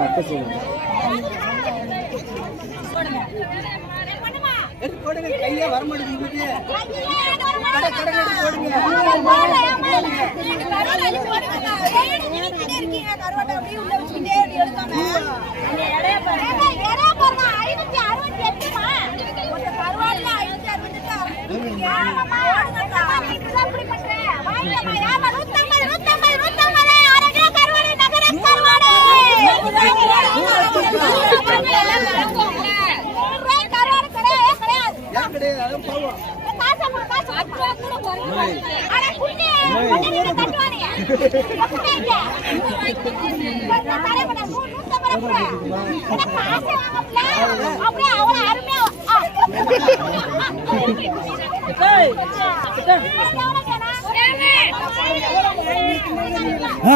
தக்க செய்யணும். போடுங்க கையே வர மாட்டேங்குது கிடையாது அதான் பாவம்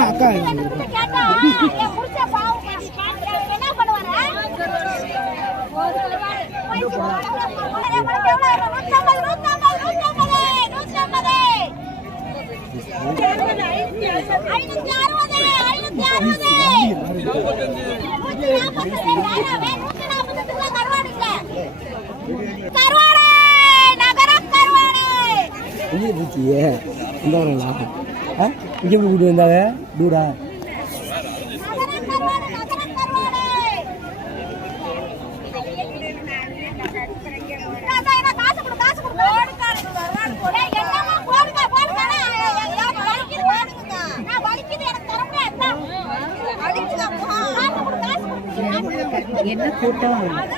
அக்கா என்ன பண்ணுவாரு இங்கே பூச்சியே. இங்கே கூட்டு வந்தாங்க டூடா என்ன கூட்டம் மேடம்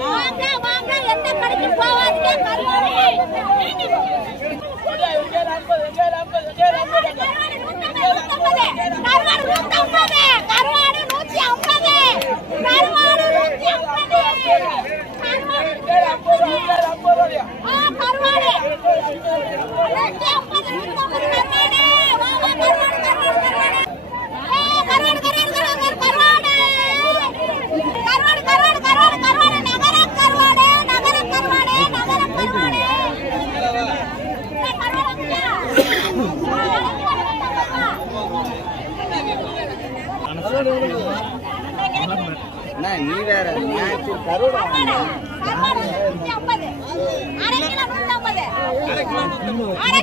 வாங்க வாங்க எந்த கடைக்கு போவாதீங்க கருவாடு கருவாடு நூத்தம்பது கருவாடு. அண்ணா நீ வேற கருடா அரை